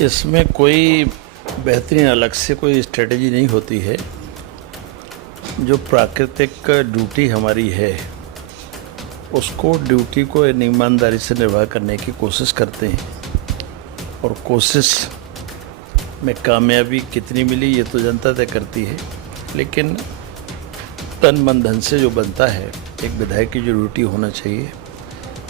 इसमें कोई बेहतरीन अलग से कोई स्ट्रेटजी नहीं होती है। जो प्राकृतिक ड्यूटी हमारी है उसको ड्यूटी को ईमानदारी से निर्वाह करने की कोशिश करते हैं, और कोशिश में कामयाबी कितनी मिली ये तो जनता तय करती है। लेकिन तन मन धन से जो बनता है, एक विधायक की जो ड्यूटी होना चाहिए,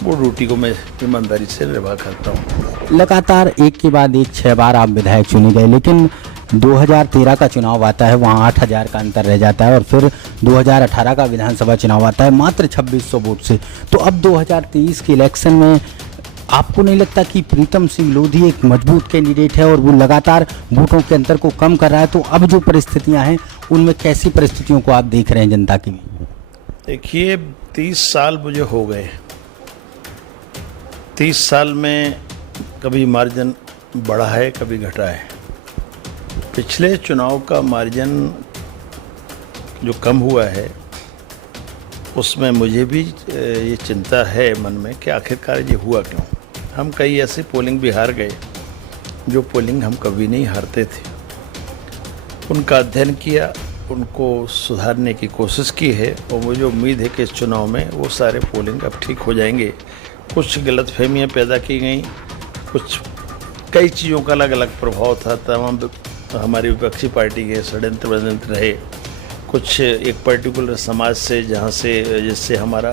वो ड्यूटी को मैं ईमानदारी से निर्वाह करता हूँ। लगातार एक के बाद एक 6 बार आप विधायक चुने गए, लेकिन 2013 का चुनाव आता है, वहाँ 8,000 का अंतर रह जाता है, और फिर 2018 का विधानसभा चुनाव आता है मात्र 2600 वोट से। तो अब 2023 के इलेक्शन में आपको नहीं लगता कि प्रीतम सिंह लोधी एक मजबूत कैंडिडेट है और वो लगातार वोटों के अंतर को कम कर रहा है? तो अब जो परिस्थितियां हैं उनमें कैसी परिस्थितियों को आप देख रहे हैं जनता की? देखिए, 30 साल मुझे हो गए। 30 साल में कभी मार्जिन बढ़ा है, कभी घटा है। पिछले चुनाव का मार्जिन जो कम हुआ है उसमें मुझे भी ये चिंता है मन में कि आखिरकार ये हुआ क्यों। हम कई ऐसी पोलिंग भी हार गए जो पोलिंग हम कभी नहीं हारते थे। उनका अध्ययन किया, उनको सुधारने की कोशिश की है, और मुझे उम्मीद है कि इस चुनाव में वो सारे पोलिंग अब ठीक हो जाएंगे। कुछ गलतफहमियां पैदा की गई, कई चीज़ों का अलग अलग प्रभाव था, तमाम हमारी विपक्षी पार्टी के षड्यंत्र वड्यंत्र रहे। कुछ एक पर्टिकुलर समाज से, जहाँ से जिससे हमारा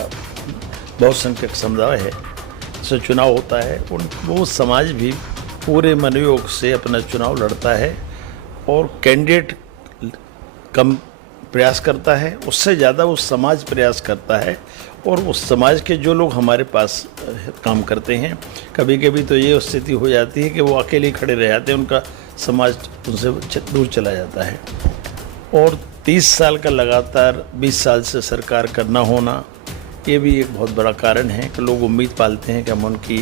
बहुसंख्यक समुदाय है, से चुनाव होता है, वो समाज भी पूरे मनोयोग से अपना चुनाव लड़ता है, और कैंडिडेट कम प्रयास करता है, उससे ज़्यादा वो समाज प्रयास करता है। और उस समाज के जो लोग हमारे पास काम करते हैं, कभी कभी तो ये स्थिति हो जाती है कि वो अकेले ही खड़े रह जाते हैं, उनका समाज उनसे दूर चला जाता है। और 30 साल का लगातार 20 साल से सरकार का न होना, ये भी एक बहुत बड़ा कारण है कि लोग उम्मीद पालते हैं कि हम उनकी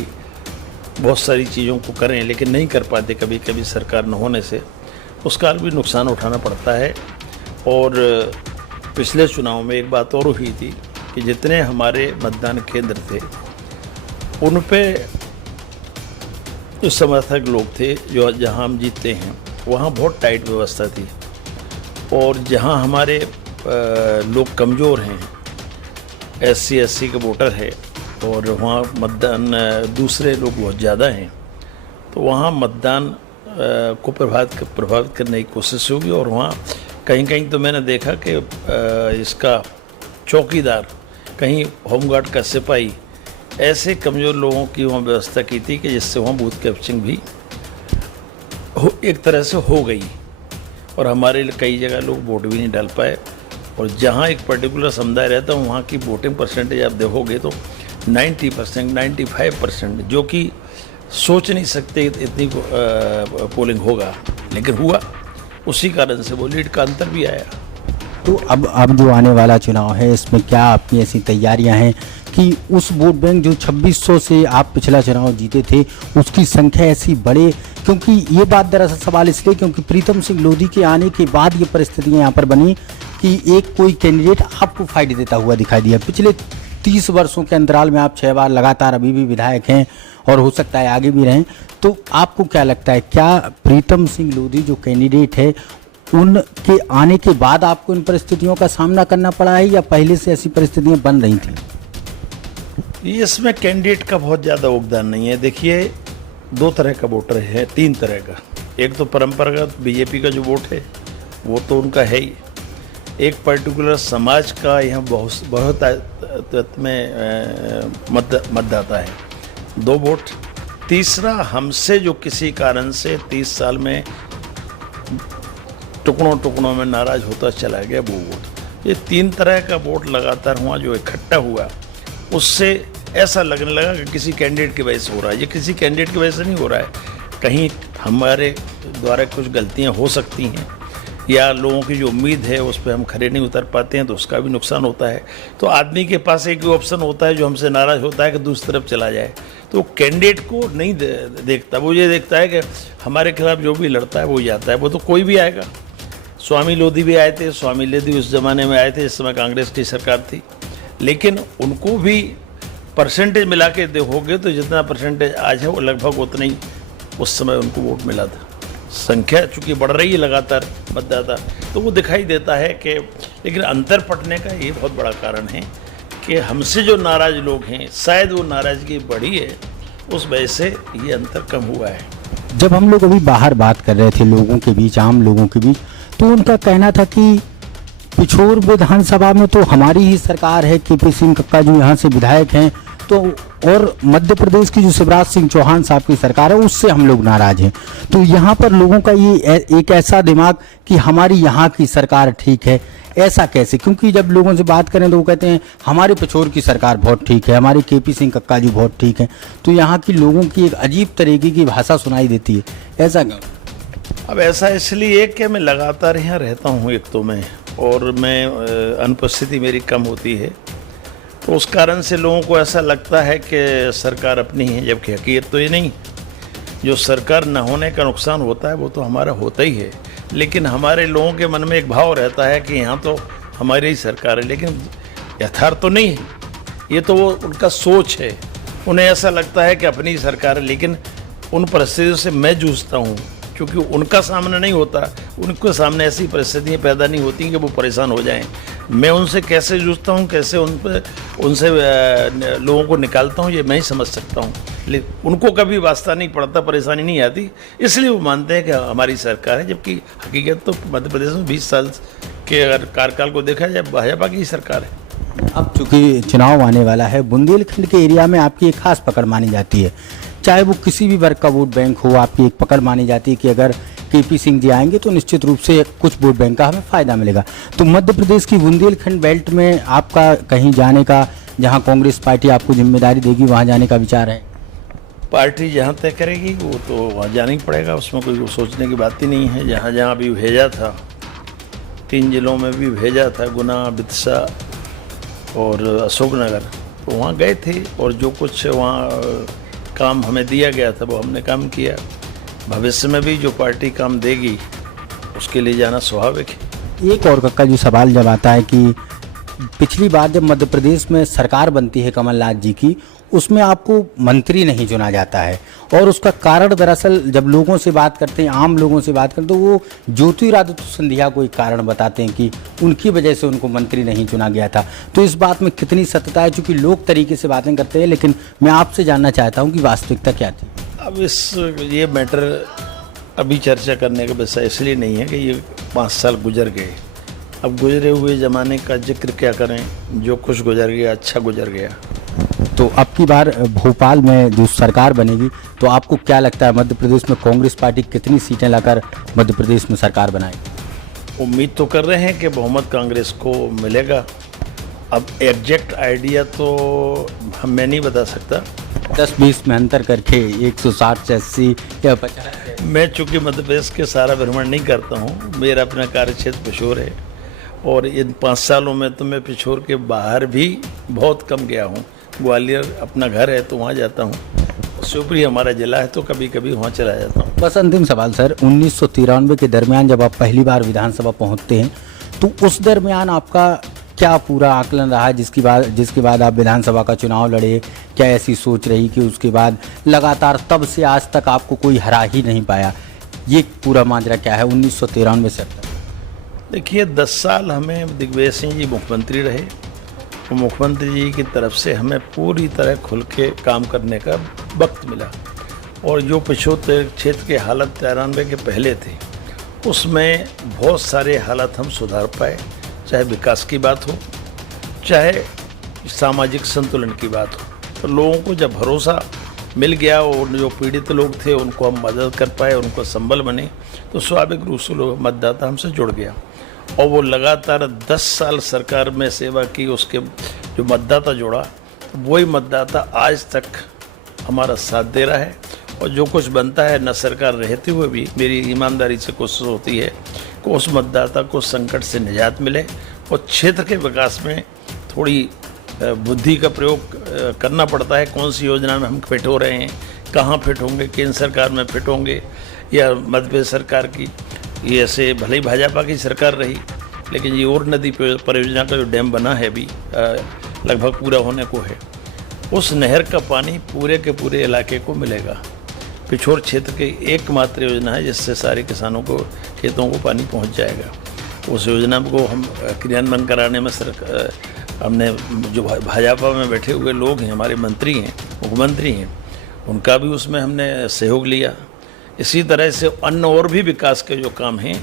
बहुत सारी चीज़ों को करें, लेकिन नहीं कर पाते। कभी कभी सरकार न होने से उसका भी नुकसान उठाना पड़ता है। और पिछले चुनाव में एक बात और हुई थी कि जितने हमारे मतदान केंद्र थे उन पे जो समर्थक लोग थे, जो जहां हम जीतते हैं, वहां बहुत टाइट व्यवस्था थी। और जहां हमारे लोग कमज़ोर हैं, SC के वोटर है, और वहाँ मतदान दूसरे लोग बहुत ज़्यादा हैं, तो वहाँ मतदान को प्रभावित करने की कोशिश होगी। और वहाँ कहीं कहीं तो मैंने देखा कि इसका चौकीदार, कहीं होमगार्ड का सिपाही, ऐसे कमज़ोर लोगों की वहाँ व्यवस्था की थी कि जिससे वहाँ बूथ कैप्चरिंग भी एक तरह से हो गई, और हमारे कई जगह लोग वोट भी नहीं डाल पाए। और जहाँ एक पर्टिकुलर समुदाय रहता है वहाँ की वोटिंग परसेंटेज आप देखोगे तो 90%, 95%, जो कि सोच नहीं सकते इतनी पोलिंग होगा, लेकिन हुआ। उसी कारण से वो लीड का अंतर भी आया। तो अब जो आने वाला चुनाव है, इसमें क्या आपकी ऐसी तैयारियां हैं कि उस वोट बैंक जो 2600 से आप पिछला चुनाव जीते थे, उसकी संख्या ऐसी बढ़े? क्योंकि ये बात दरअसल सवाल इसलिए क्योंकि प्रीतम सिंह लोधी के आने के बाद ये परिस्थितियां यहाँ पर बनी कि एक कोई कैंडिडेट आपको फाइट देता हुआ दिखाई दिया। पिछले 30 वर्षों के अंतराल में आप 6 बार लगातार अभी भी विधायक हैं, और हो सकता है आगे भी रहें। तो आपको क्या लगता है, क्या प्रीतम सिंह लोधी जो कैंडिडेट है, उनके आने के बाद आपको इन परिस्थितियों का सामना करना पड़ा है, या पहले से ऐसी परिस्थितियां बन रही थी? इसमें कैंडिडेट का बहुत ज़्यादा योगदान नहीं है। देखिए, 2 तरह का वोटर है, 3 तरह का। एक तो परंपरागत बीजेपी का जो वोट है वो तो उनका है ही। एक पर्टिकुलर समाज का यहाँ बहुत में मतदाता है, 2 वोट। तीसरा, हमसे जो किसी कारण से 30 साल में टुकड़ों में नाराज होता चला गया, वो वोट। ये 3 तरह का वोट लगातार हुआ जो इकट्ठा हुआ, उससे ऐसा लगने लगा कि किसी कैंडिडेट की वजह से हो रहा है। ये किसी कैंडिडेट की वजह से नहीं हो रहा है, कहीं हमारे द्वारा कुछ गलतियां हो सकती हैं, या लोगों की जो उम्मीद है उस पर हम खरे नहीं उतर पाते हैं, तो उसका भी नुकसान होता है। तो आदमी के पास एक ऑप्शन होता है जो हमसे नाराज़ होता है कि दूसरी तरफ चला जाए। तो कैंडिडेट को नहीं देखता, वो ये देखता है कि हमारे खिलाफ जो भी लड़ता है वो ही आता है। वो तो कोई भी आएगा। स्वामी लोधी भी आए थे, स्वामी लोधी उस ज़माने में आए थे जिस समय कांग्रेस की सरकार थी, लेकिन उनको भी परसेंटेज मिला के देखोगे तो जितना परसेंटेज आज है वो लगभग उतना ही उस समय उनको वोट मिला था। संख्या चूंकि बढ़ रही है लगातार मतदाता, तो वो दिखाई देता है कि, लेकिन अंतर पटने का ये बहुत बड़ा कारण है कि हमसे जो नाराज लोग हैं, शायद वो नाराजगी बढ़ी है, उस वजह से ये अंतर कम हुआ है। जब हम लोग अभी बाहर बात कर रहे थे लोगों के बीच, आम लोगों के बीच, तो उनका कहना था कि पिछोर विधानसभा में तो हमारी ही सरकार है, केपी सिंह कक्का जो यहाँ से विधायक हैं, तो और मध्य प्रदेश की जो शिवराज सिंह चौहान साहब की सरकार है उससे हम लोग नाराज हैं। तो यहाँ पर लोगों का ये एक ऐसा दिमाग कि हमारी यहाँ की सरकार ठीक है, ऐसा कैसे? क्योंकि जब लोगों से बात करें तो वो कहते हैं हमारे पिछोर की सरकार बहुत ठीक है, हमारे केपी सिंह कक्का जी बहुत ठीक है। तो यहाँ की लोगों की एक अजीब तरीके की भाषा सुनाई देती है, ऐसा क्यों? अब ऐसा इसलिए कि मैं लगातार यहाँ रहता हूँ, एक तो मैं, और मैं अनुपस्थिति मेरी कम होती है, तो उस कारण से लोगों को ऐसा लगता है कि सरकार अपनी है, जबकि हकीकत तो ये नहीं। जो सरकार न होने का नुकसान होता है वो तो हमारा होता ही है, लेकिन हमारे लोगों के मन में एक भाव रहता है कि यहाँ तो हमारी ही सरकार है, लेकिन यथार्थ तो नहीं है। ये तो वो उनका सोच है, उन्हें ऐसा लगता है कि अपनी ही सरकार है, लेकिन उन परिस्थितियों से मैं जूझता हूँ, क्योंकि उनका सामना नहीं होता, उनके सामने ऐसी परिस्थितियाँ पैदा नहीं होती कि वो परेशान हो जाएं। मैं उनसे कैसे जूझता हूँ, कैसे उनसे लोगों को निकालता हूँ, ये मैं ही समझ सकता हूँ। लेकिन उनको कभी वास्ता नहीं पड़ता, परेशानी नहीं आती, इसलिए वो मानते हैं कि हमारी सरकार है, जबकि हकीकत तो मध्य प्रदेश में 20 साल के अगर कार्यकाल को देखा जाए भाजपा की ही सरकार है। अब चूंकि चुनाव आने वाला है, बुंदेलखंड के एरिया में आपकी एक खास पकड़ मानी जाती है, चाहे वो किसी भी वर्ग का वोट बैंक हो, आपकी एक पकड़ मानी जाती है कि अगर केपी सिंह जी आएंगे तो निश्चित रूप से कुछ वोट बैंक का हमें फ़ायदा मिलेगा। तो मध्य प्रदेश की बुंदेलखंड बेल्ट में आपका कहीं जाने का, जहां कांग्रेस पार्टी आपको जिम्मेदारी देगी वहां जाने का विचार है? पार्टी जहाँ तय करेगी वो तो वहाँ जाना ही पड़ेगा, उसमें कोई सोचने की बात ही नहीं है। जहाँ जहाँ भी भेजा था, 3 जिलों में भी भेजा था, गुना, बिदसा और अशोकनगर, तो वहाँ गए थे, और जो कुछ वहाँ काम हमें दिया गया था वो हमने काम किया। भविष्य में भी जो पार्टी काम देगी उसके लिए जाना स्वाभाविक है। एक और कक्का जो सवाल जब आता है कि पिछली बार जब मध्य प्रदेश में सरकार बनती है कमलनाथ जी की, उसमें आपको मंत्री नहीं चुना जाता है, और उसका कारण दरअसल जब लोगों से बात करते हैं, आम लोगों से बात करते हैं, तो वो ज्योतिरादित्य सिंधिया को एक कारण बताते हैं कि उनकी वजह से उनको मंत्री नहीं चुना गया था। तो इस बात में कितनी सत्यता है? चूँकि लोग तरीके से बातें करते हैं, लेकिन मैं आपसे जानना चाहता हूँ कि वास्तविकता क्या थी। अब ये मैटर अभी चर्चा करने का विषय इसलिए नहीं है कि ये 5 साल गुजर गए, अब गुजरे हुए ज़माने का जिक्र क्या करें, जो कुछ गुजर गया अच्छा गुजर गया। तो अब की बार भोपाल में जो सरकार बनेगी, तो आपको क्या लगता है मध्य प्रदेश में कांग्रेस पार्टी कितनी सीटें लाकर मध्य प्रदेश में सरकार बनाएगी? उम्मीद तो कर रहे हैं कि बहुमत कांग्रेस को मिलेगा। अब एग्जैक्ट आइडिया तो मैं नहीं बता सकता, 10-20 में अंतर करके 160 से 80 या 50। मैं चूँकि मध्य प्रदेश के सारा भ्रमण नहीं करता हूँ, मेरा अपना कार्यक्षेत्र पिछोर है, और इन 5 सालों में तो मैं पिछोर के बाहर भी बहुत कम गया हूँ। ग्वालियर अपना घर है तो वहाँ जाता हूँ, शिवपुरी हमारा जिला है तो कभी कभी वहाँ चला जाता हूँ। बस अंतिम सवाल सर, 1993 के दरमियान जब आप पहली बार विधानसभा पहुँचते हैं, तो उस दरमियान आपका क्या पूरा आकलन रहा जिसके बाद आप विधानसभा का चुनाव लड़े? क्या ऐसी सोच रही कि उसके बाद लगातार तब से आज तक आपको कोई हरा ही नहीं पाया? ये पूरा माजरा क्या है 1993 से? देखिए, 10 साल हमें दिग्विजय सिंह जी मुख्यमंत्री रहे, तो मुख्यमंत्री जी की तरफ से हमें पूरी तरह खुल के काम करने का वक्त मिला, और जो पिछोर क्षेत्र के हालत 93 के पहले थे, उसमें बहुत सारे हालात हम सुधार पाए, चाहे विकास की बात हो, चाहे सामाजिक संतुलन की बात हो। तो लोगों को जब भरोसा मिल गया और जो पीड़ित लोग थे उनको हम मदद कर पाए, उनको संबल बने, तो स्वाभाविक रूप से लोग मतदाता हमसे जुड़ गया, और वो लगातार 10 साल सरकार में सेवा की, उसके जो मतदाता जुड़ा, वही मतदाता आज तक हमारा साथ दे रहा है। और जो कुछ बनता है न सरकार रहते हुए भी मेरी ईमानदारी से कोशिश होती है कि उस मतदाता को संकट से निजात मिले, और क्षेत्र के विकास में थोड़ी बुद्धि का प्रयोग करना पड़ता है। कौन सी योजना में हम फिट हो रहे हैं, कहाँ फिट होंगे, केंद्र सरकार में फिट होंगे या मध्य प्रदेश सरकार की, ये ऐसे भले ही भाजपा की सरकार रही, लेकिन ये और नदी परियोजना का जो डैम बना है अभी लगभग पूरा होने को है, उस नहर का पानी पूरे के पूरे इलाके को मिलेगा। पिछोर क्षेत्र की एकमात्र योजना है जिससे सारे किसानों को खेतों को पानी पहुंच जाएगा। उस योजना को हम क्रियान्वयन कराने में हमने जो भाजपा में बैठे हुए लोग हैं, हमारे मंत्री हैं, मुख्यमंत्री हैं, उनका भी उसमें हमने सहयोग लिया। इसी तरह से अन्य और भी विकास के जो काम हैं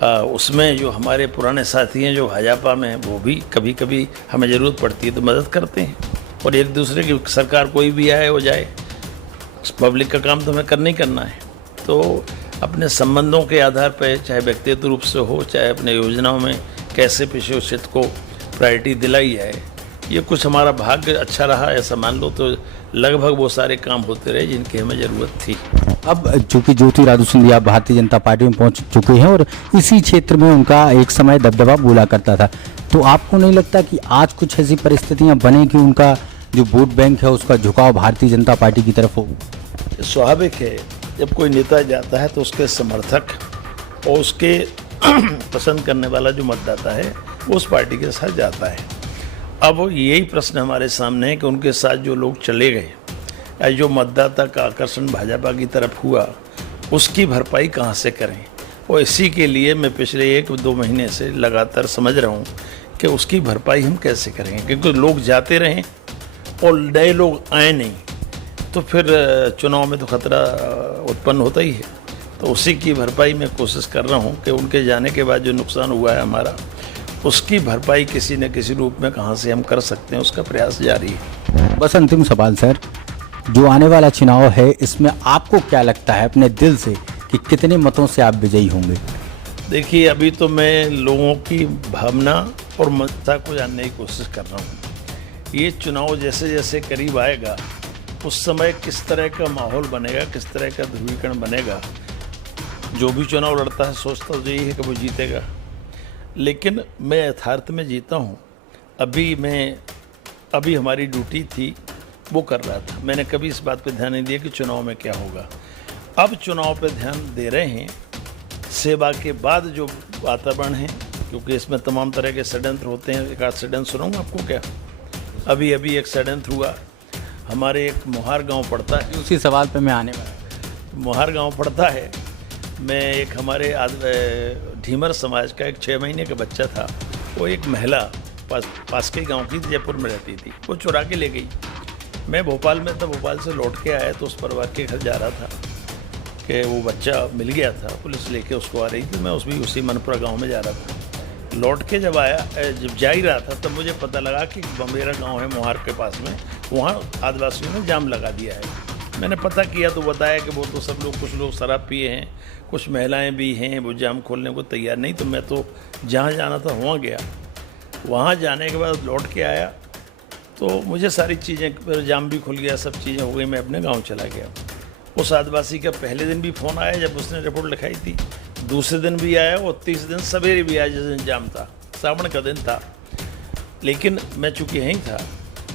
उसमें जो हमारे पुराने साथी हैं जो भाजपा में हैं वो भी कभी कभी हमें ज़रूरत पड़ती है तो मदद करते हैं। और एक दूसरे की सरकार कोई भी आए हो जाए, पब्लिक का काम तो हमें करना ही करना है। तो अपने संबंधों के आधार पर, चाहे व्यक्तिगत रूप से हो, चाहे अपने योजनाओं में कैसे पिछड़े क्षेत्र को प्रायोरिटी दिलाई जाए, ये कुछ हमारा भाग्य अच्छा रहा ऐसा मान लो। तो लगभग वो सारे काम होते रहे जिनकी हमें ज़रूरत थी। अब चूंकि ज्योतिरादित्य सिंधिया भारतीय जनता पार्टी में पहुंच चुके हैं और इसी क्षेत्र में उनका एक समय दबदबा बोला करता था, तो आपको नहीं लगता कि आज कुछ ऐसी परिस्थितियां बने कि उनका जो वोट बैंक है उसका झुकाव भारतीय जनता पार्टी की तरफ हो? स्वाभाविक है, जब कोई नेता जाता है तो उसके समर्थक और उसके पसंद करने वाला जो मतदाता है वो उस पार्टी के साथ जाता है। अब यही प्रश्न हमारे सामने है कि उनके साथ जो लोग चले गए या जो मतदाता का आकर्षण भाजपा की तरफ हुआ उसकी भरपाई कहाँ से करें। और इसी के लिए मैं पिछले 1-2 महीने से लगातार समझ रहा हूँ कि उसकी भरपाई हम कैसे करेंगे, क्योंकि लोग जाते रहें और नए लोग आए नहीं तो फिर चुनाव में तो खतरा उत्पन्न होता ही है। तो उसी की भरपाई मैं कोशिश कर रहा हूँ कि उनके जाने के बाद जो नुकसान हुआ है हमारा, उसकी भरपाई किसी न किसी रूप में कहाँ से हम कर सकते हैं, उसका प्रयास जारी है। बस अंतिम सवाल सर, जो आने वाला चुनाव है इसमें आपको क्या लगता है अपने दिल से कि कितने मतों से आप विजयी होंगे? देखिए, अभी तो मैं लोगों की भावना और मनसा को जानने की कोशिश कर रहा हूँ। ये चुनाव जैसे जैसे करीब आएगा उस समय किस तरह का माहौल बनेगा, किस तरह का ध्रुवीकरण बनेगा। जो भी चुनाव लड़ता है सोचता तो यही है कि वो जीतेगा, लेकिन मैं यथार्थ में जीता हूँ। अभी हमारी ड्यूटी थी वो कर रहा था, मैंने कभी इस बात पे ध्यान नहीं दिया कि चुनाव में क्या होगा। अब चुनाव पे ध्यान दे रहे हैं, सेवा के बाद जो वातावरण है, क्योंकि इसमें तमाम तरह के षड्यंत्र होते हैं। एक आध षड्यंत्र सुनाऊँ आपको क्या? अभी एक षड्यंत्र हुआ, हमारे एक मोहार गांव पड़ता है, उसी सवाल पे मैं आने वाला। मोहार गांव पड़ता है, मैं एक हमारे ढीमर समाज का एक 6 महीने का बच्चा था, वो एक महिला पास के गांव की जयपुर में रहती थी, वो चुरा के ले गई। मैं भोपाल में था, भोपाल से लौट के आया तो उस परिवार के घर जा रहा था कि वो बच्चा मिल गया था, पुलिस लेके उसको आ रही थी। मैं उसी मनपुरा गांव में जा रहा था। लौट के जब जा ही रहा था तब मुझे पता लगा कि बम्बेरा गांव है मोहार के पास में, वहाँ आदिवासियों ने जाम लगा दिया है। मैंने पता किया तो बताया कि वो तो सब लोग, कुछ लोग शराब पिए हैं, कुछ महिलाएं भी हैं, वो जाम खोलने को तैयार नहीं। तो मैं तो जहाँ जाना था वहाँ गया। वहाँ जाने के बाद लौट के आया तो मुझे सारी चीज़ें, जाम भी खुल गया, सब चीज़ें हो गई, मैं अपने गांव चला गया। उस आदिवासी का पहले दिन भी फ़ोन आया जब उसने रिपोर्ट लिखाई थी, दूसरे दिन भी आया और तीसरे दिन सवेरे भी आया जिस दिन जाम था, सावन का दिन था। लेकिन मैं चूँकि यहीं था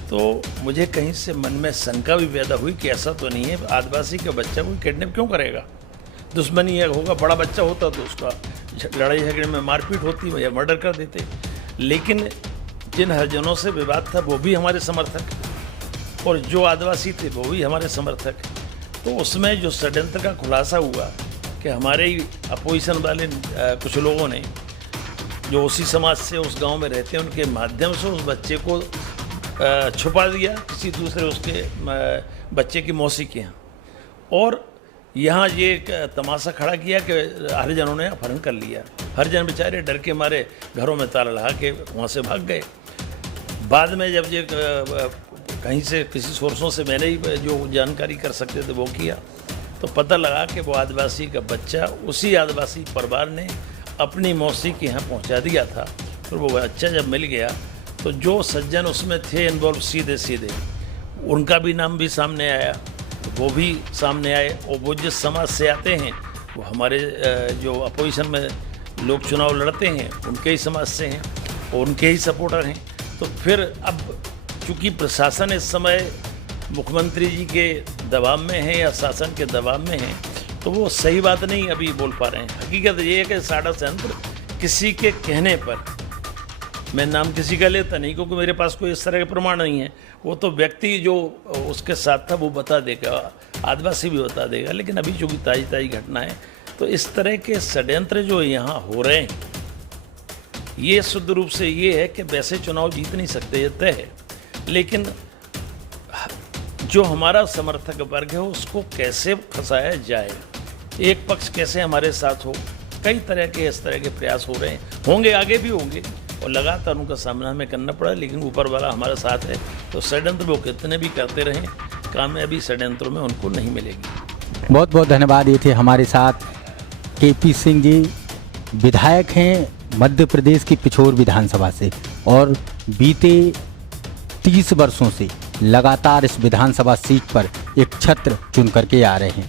तो मुझे कहीं से मन में शंका भी पैदा हुई कि ऐसा तो नहीं है, आदिवासी का बच्चा कोई किडनैप क्यों करेगा? दुश्मनी है होगा, बड़ा बच्चा होता तो उसका लड़ाई झगड़े में मारपीट होती या मर्डर कर देते। लेकिन जिन हरिजनों से विवाद था वो भी हमारे समर्थक और जो आदिवासी थे वो भी हमारे समर्थक। तो उसमें जो षड्यंत्र का खुलासा हुआ कि हमारे ही अपोजिशन वाले कुछ लोगों ने, जो उसी समाज से उस गांव में रहते हैं, उनके माध्यम से उस बच्चे को छुपा दिया किसी दूसरे उसके बच्चे की मौसी के यहाँ, और यहाँ ये तमाशा खड़ा किया कि हरिजनों ने अपहरण कर लिया। हरिजन बेचारे डर के मारे घरों में ताला लगा के वहाँ से भाग गए। बाद में जब ये कहीं से किसी सोर्सों से मैंने ही जो जानकारी कर सकते थे वो किया तो पता लगा कि वो आदिवासी का बच्चा उसी आदिवासी परिवार ने अपनी मौसी के यहाँ पहुँचा दिया था। फिर वो बच्चा जब मिल गया तो जो सज्जन उसमें थे इन्वॉल्व सीधे उनका भी नाम भी सामने आया, वो भी सामने आए। और वो जिस समाज से आते हैं वो हमारे जो अपोजिशन में लोग चुनाव लड़ते हैं उनके ही समाज से हैं और उनके ही सपोर्टर हैं। तो फिर अब चूँकि प्रशासन इस समय मुख्यमंत्री जी के दबाव में है या शासन के दबाव में है तो वो सही बात नहीं अभी बोल पा रहे हैं। हकीकत ये है कि षड्यंत्र किसी के कहने पर, मैं नाम किसी का लेता नहीं क्योंकि मेरे पास कोई इस तरह के प्रमाण नहीं है, वो तो व्यक्ति जो उसके साथ था वो बता देगा आदिवासी भी बता देगा। लेकिन अभी चूँकि ताज़ी ताज़ी घटना है, तो इस तरह के षड्यंत्र जो यहाँ हो रहे हैं, ये शुद्ध रूप से ये है कि वैसे चुनाव जीत नहीं सकते, ये तय है। लेकिन जो हमारा समर्थक वर्ग है उसको कैसे फंसाया जाए, एक पक्ष कैसे हमारे साथ हो, कई तरह के इस तरह के प्रयास हो रहे हैं, होंगे, आगे भी होंगे, और लगातार उनका सामना हमें करना पड़ा। लेकिन ऊपर वाला हमारे साथ है, तो षड्यंत्र वो कितने भी करते रहें, कामयाबी षड्यंत्रों में उनको नहीं मिलेगी। बहुत बहुत धन्यवाद। ये थे हमारे साथ केपी सिंह जी, विधायक हैं मध्य प्रदेश की पिछोर विधानसभा से, और बीते 30 वर्षों से लगातार इस विधानसभा सीट पर एक छत्र चुन करके आ रहे हैं।